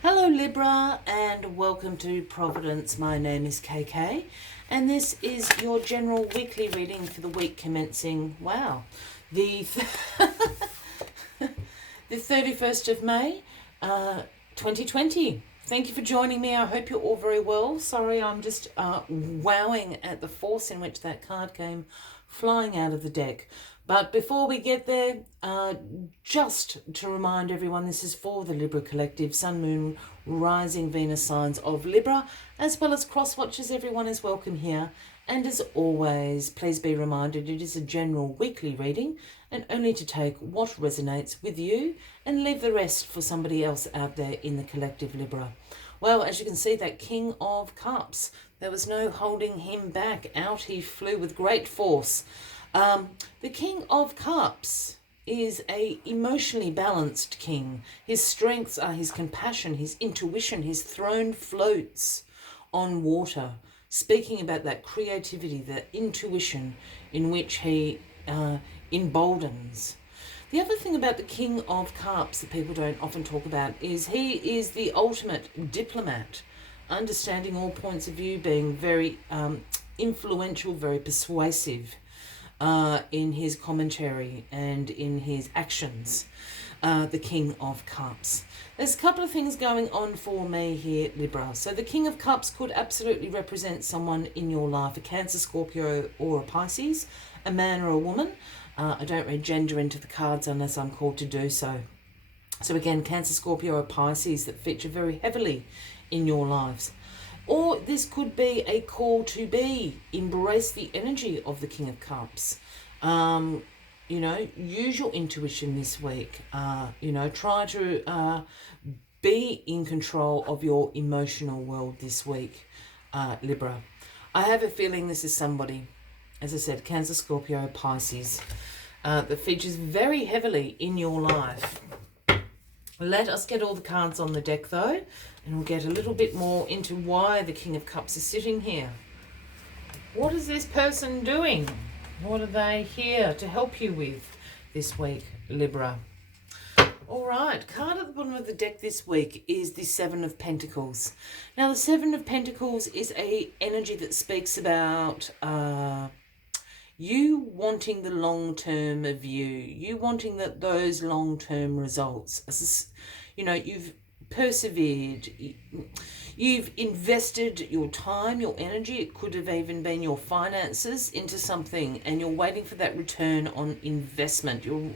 Hello Libra and welcome to Providence. My name is KK and this is your general weekly reading for the week commencing, the the 31st of May 2020. Thank you for joining me. I hope you're all very well. Sorry, I'm just wowing at the force in which that card came flying out of the deck. But before we get there, just to remind everyone, this is for the Libra Collective, Sun, Moon, Rising, Venus signs of Libra, as well as cross-watchers. Everyone is welcome here. And as always, please be reminded it is a general weekly reading and only to take what resonates with you and leave the rest for somebody else out there in the collective Libra. Well, as you can see, that King of Cups, there was no holding him back. Out he flew with great force. The King of Cups is a emotionally balanced king. His strengths are his compassion, his intuition. His throne floats on water, speaking about that creativity, that intuition in which he emboldens. The other thing about the King of Cups that people don't often talk about is he is the ultimate diplomat, understanding all points of view, being very influential, very persuasive in his commentary and in his actions. The King of Cups. There's a couple of things going on for me here, Libra. So the King of Cups could absolutely represent someone in your life, a Cancer, Scorpio or a Pisces, a man or a woman. I don't read gender into the cards unless I'm called to do so. So again, Cancer, Scorpio or Pisces that feature very heavily in your lives. Or this could be a call to embrace the energy of the King of Cups. Use your intuition this week. Try to be in control of your emotional world this week, Libra. I have a feeling this is somebody, as I said, Cancer, Scorpio, Pisces, that features very heavily in your life. Let us get all the cards on the deck though, and we'll get a little bit more into why the King of Cups is sitting here. What is this person doing? What are they here to help you with this week, Libra? All right, card at the bottom of the deck this week is the Seven of Pentacles. Now, the Seven of Pentacles is a energy that speaks about you wanting the long-term view, you wanting those long-term results. You've persevered, you've invested your time, your energy, it could have even been your finances into something, and you're waiting for that return on investment. You're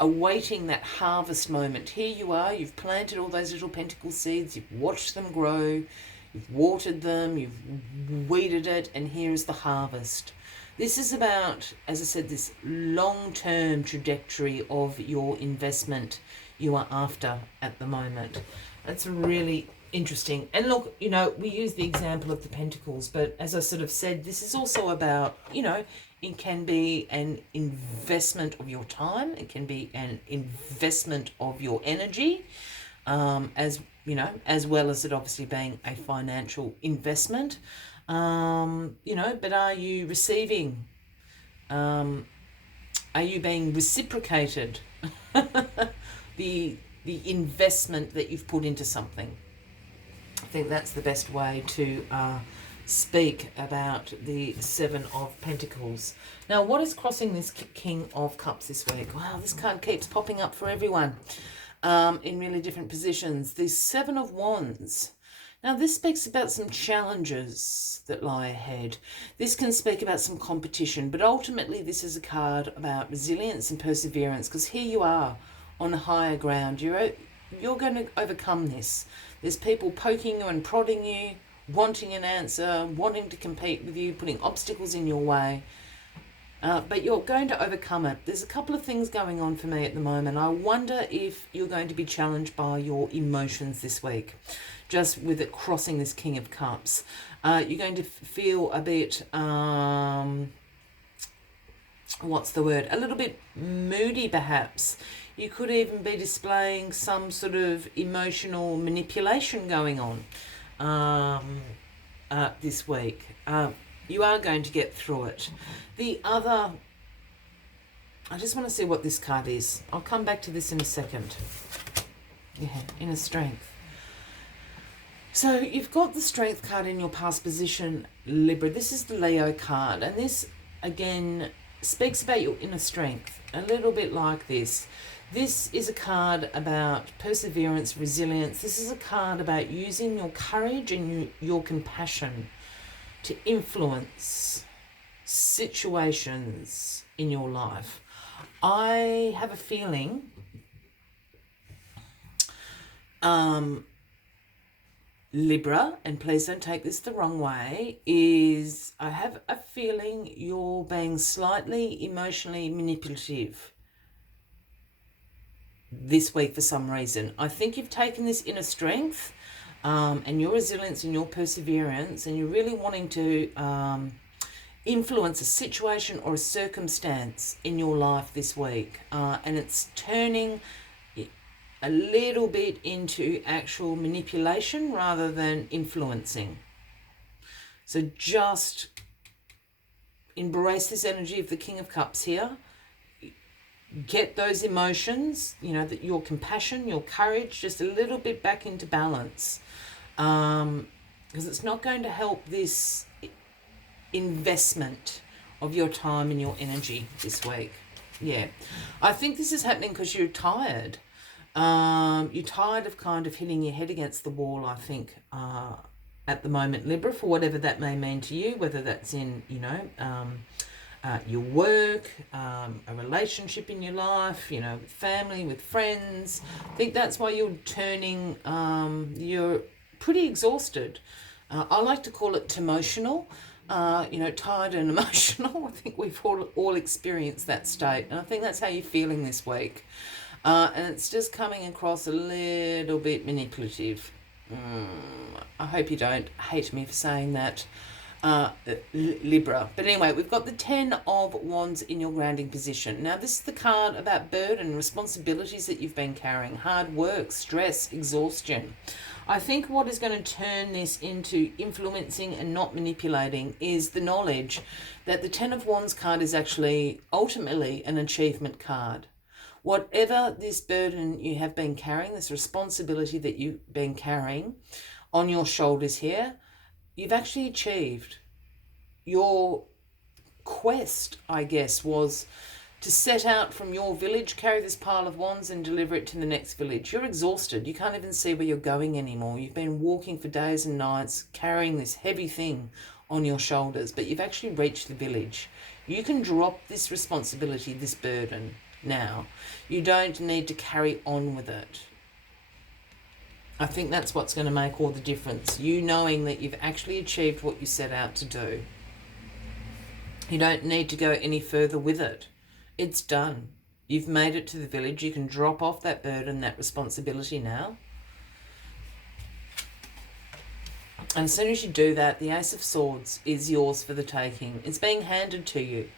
awaiting that harvest moment. Here you are, you've planted all those little pentacle seeds, you've watched them grow, you've watered them, you've weeded it, and here is the harvest. This is about, as I said, this long-term trajectory of your investment you are after at the moment. That's really interesting. And look, we use the example of the Pentacles, but as I sort of said, this is also about, it can be an investment of your time. It can be an investment of your energy, as well as it obviously being a financial investment. But are you receiving? Are you being reciprocated? the investment that you've put into something. I think that's the best way to speak about the Seven of Pentacles. Now, what is crossing this King of Cups this week? Wow, this card keeps popping up for everyone in really different positions. The Seven of Wands. Now, this speaks about some challenges that lie ahead. This can speak about some competition, but ultimately this is a card about resilience and perseverance, because here you are on higher ground. You're going to overcome this. There's people poking you and prodding you, wanting an answer, wanting to compete with you, putting obstacles in your way. But you're going to overcome it. There's a couple of things going on for me at the moment. I wonder if you're going to be challenged by your emotions this week, just with it crossing this King of Cups. You're going to feel a bit, a little bit moody perhaps. You could even be displaying some sort of emotional manipulation going on this week. You are going to get through it. I just want to see what this card is. I'll come back to this in a second. Yeah, inner strength. So you've got the Strength card in your past position, Libra. This is the Leo card, and this again speaks about your inner strength, a little bit like this. This is a card about perseverance, resilience. This is a card about using your courage and your compassion to influence situations in your life. I have a feeling Libra, and please don't take this the wrong way, is I have a feeling you're being slightly emotionally manipulative this week for some reason. I think you've taken this inner strength and your resilience and your perseverance, and you're really wanting to influence a situation or a circumstance in your life this week, and it's turning a little bit into actual manipulation rather than influencing. So just embrace this energy of the King of Cups here. Get those emotions, that your compassion, your courage, just a little bit back into balance, because it's not going to help this investment of your time and your energy this week. Yeah, I think this is happening because you're tired. You're tired of kind of hitting your head against the wall, I think, at the moment, Libra, for whatever that may mean to you, whether that's in, your work, a relationship in your life, with family, with friends. I think that's why you're you're pretty exhausted. I like to call it emotional, tired and emotional. I think we've all experienced that state, and I think that's how you're feeling this week. And it's just coming across a little bit manipulative. I hope you don't hate me for saying that, Libra. But anyway, we've got the 10 of Wands in your grounding position. Now, this is the card about burden, responsibilities that you've been carrying, hard work, stress, exhaustion. I think what is going to turn this into influencing and not manipulating is the knowledge that the 10 of Wands card is actually ultimately an achievement card. Whatever this burden you have been carrying, this responsibility that you've been carrying on your shoulders here, you've actually achieved. Your quest, I guess, was to set out from your village, carry this pile of wands and deliver it to the next village. You're exhausted. You can't even see where you're going anymore. You've been walking for days and nights carrying this heavy thing on your shoulders, but you've actually reached the village. You can drop this responsibility, this burden now. You don't need to carry on with it. I think that's what's going to make all the difference. You knowing that you've actually achieved what you set out to do. You don't need to go any further with it. It's done. You've made it to the village. You can drop off that burden, that responsibility now. And as soon as you do that, the Ace of Swords is yours for the taking. It's being handed to you.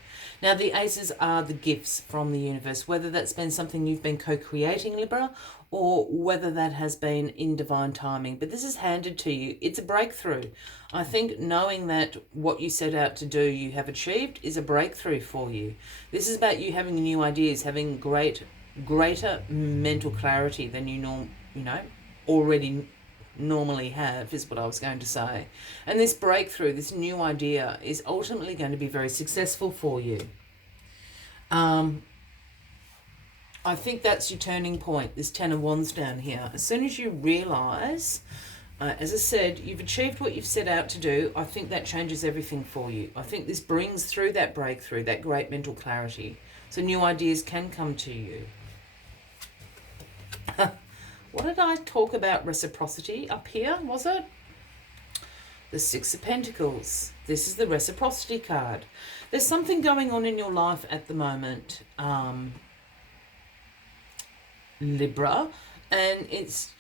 Now, the aces are the gifts from the universe, whether that's been something you've been co-creating, Libra, or whether that has been in divine timing. But this is handed to you. It's a breakthrough. I think knowing that what you set out to do you have achieved is a breakthrough for you. This is about you having new ideas, having greater mental clarity than you already normally have, is what I was going to say. And this breakthrough, this new idea, is ultimately going to be very successful for you. I think that's your turning point, this 10 of Wands down here. As soon as you realise, as I said, you've achieved what you've set out to do, I think that changes everything for you. I think this brings through that breakthrough, that great mental clarity. So new ideas can come to you. What did I talk about? Reciprocity up here, was it? The Six of Pentacles. This is the reciprocity card. There's something going on in your life at the moment, Libra, and it's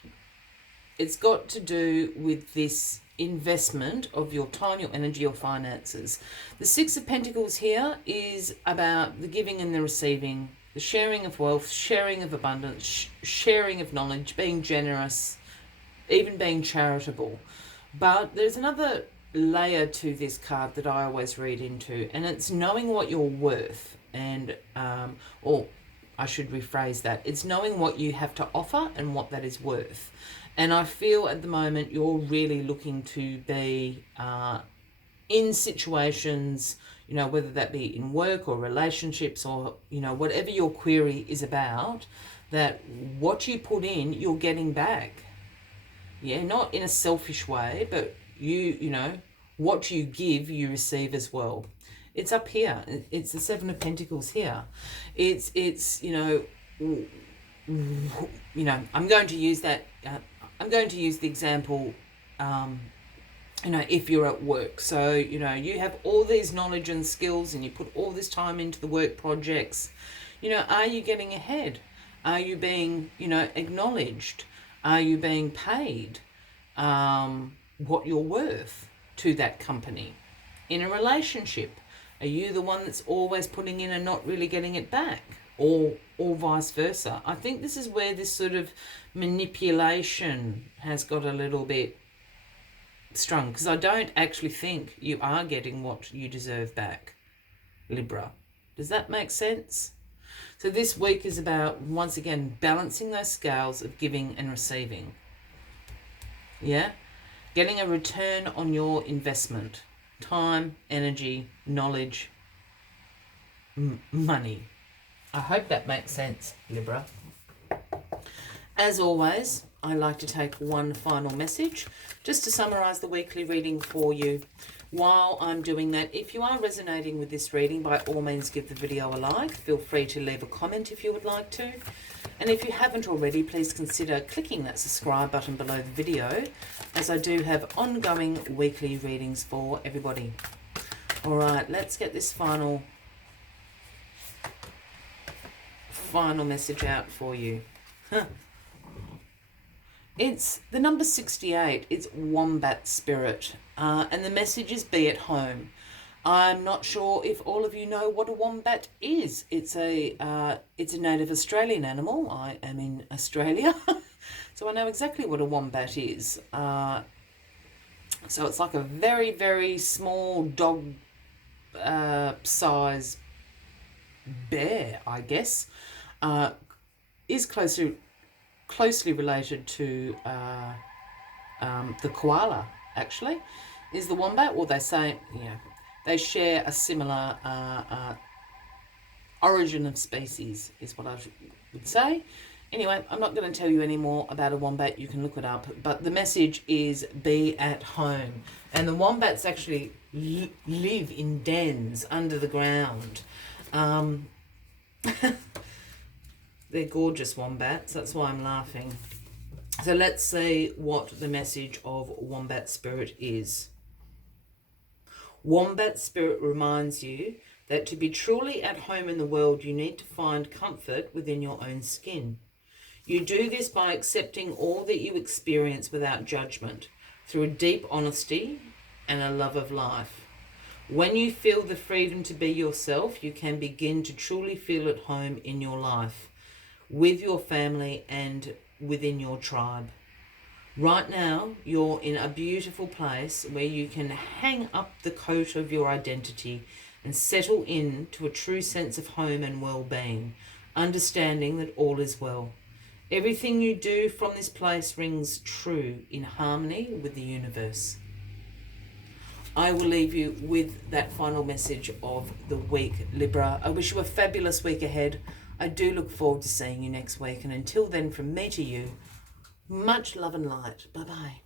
got to do with this investment of your time, your energy, your finances. The Six of Pentacles here is about the giving and the receiving, the sharing of wealth, sharing of abundance, sharing of knowledge, being generous, even being charitable. But there's another layer to this card that I always read into, and it's knowing what you're worth, and or I should rephrase that. It's knowing what you have to offer and what that is worth. And I feel at the moment you're really looking to be in situations, you know, whether that be in work or relationships or, you know, whatever your query is about, that what you put in, you're getting back. Yeah, not in a selfish way, but you know, what you give, you receive as well. It's up here. It's the Seven of Pentacles here. It's you know, I'm going to use that. I'm going to use the example. You know, if you're at work, so you know you have all these knowledge and skills, and you put all this time into the work projects. You know, are you getting ahead? Are you being, you know, acknowledged? Are you being paid what you're worth to that company? In a relationship, are you the one that's always putting in and not really getting it back? Or vice versa? I think this is where this sort of manipulation has got a little bit strong, because I don't actually think you are getting what you deserve back, Libra. Does that make sense? So this week is about, once again, balancing those scales of giving and receiving. Yeah? Getting a return on your investment. Time, energy, knowledge, money. I hope that makes sense, Libra. As always, I like to take one final message just to summarize the weekly reading for you. While I'm doing that, if you are resonating with this reading, by all means give the video a like. Feel free to leave a comment if you would like to. And if you haven't already, please consider clicking that subscribe button below the video, as I do have ongoing weekly readings for everybody. All right, let's get this final message out for you. It's the number 68. It's Wombat Spirit. And the message is be at home. I'm not sure if all of you know what a wombat is. It's a native Australian animal. I am in Australia, so I know exactly what a wombat is. So it's like a very, very small dog size bear, I guess. Is closely related to the koala, actually, is the wombat. Well, they say, you know, they share a similar origin of species, is what I would say. Anyway, I'm not going to tell you any more about a wombat. You can look it up. But the message is be at home. And the wombats actually live in dens under the ground. They're gorgeous wombats. That's why I'm laughing. So let's see what the message of Wombat Spirit is. Wombat Spirit reminds you that to be truly at home in the world, you need to find comfort within your own skin. You do this by accepting all that you experience without judgment, through a deep honesty and a love of life. When you feel the freedom to be yourself, you can begin to truly feel at home in your life, with your family and within your tribe. Right now, you're in a beautiful place where you can hang up the coat of your identity and settle into a true sense of home and well-being, understanding that all is well. Everything you do from this place rings true in harmony with the universe. I will leave you with that final message of the week, Libra. I wish you a fabulous week ahead. I do look forward to seeing you next week. And until then, from me to you, much love and light. Bye-bye.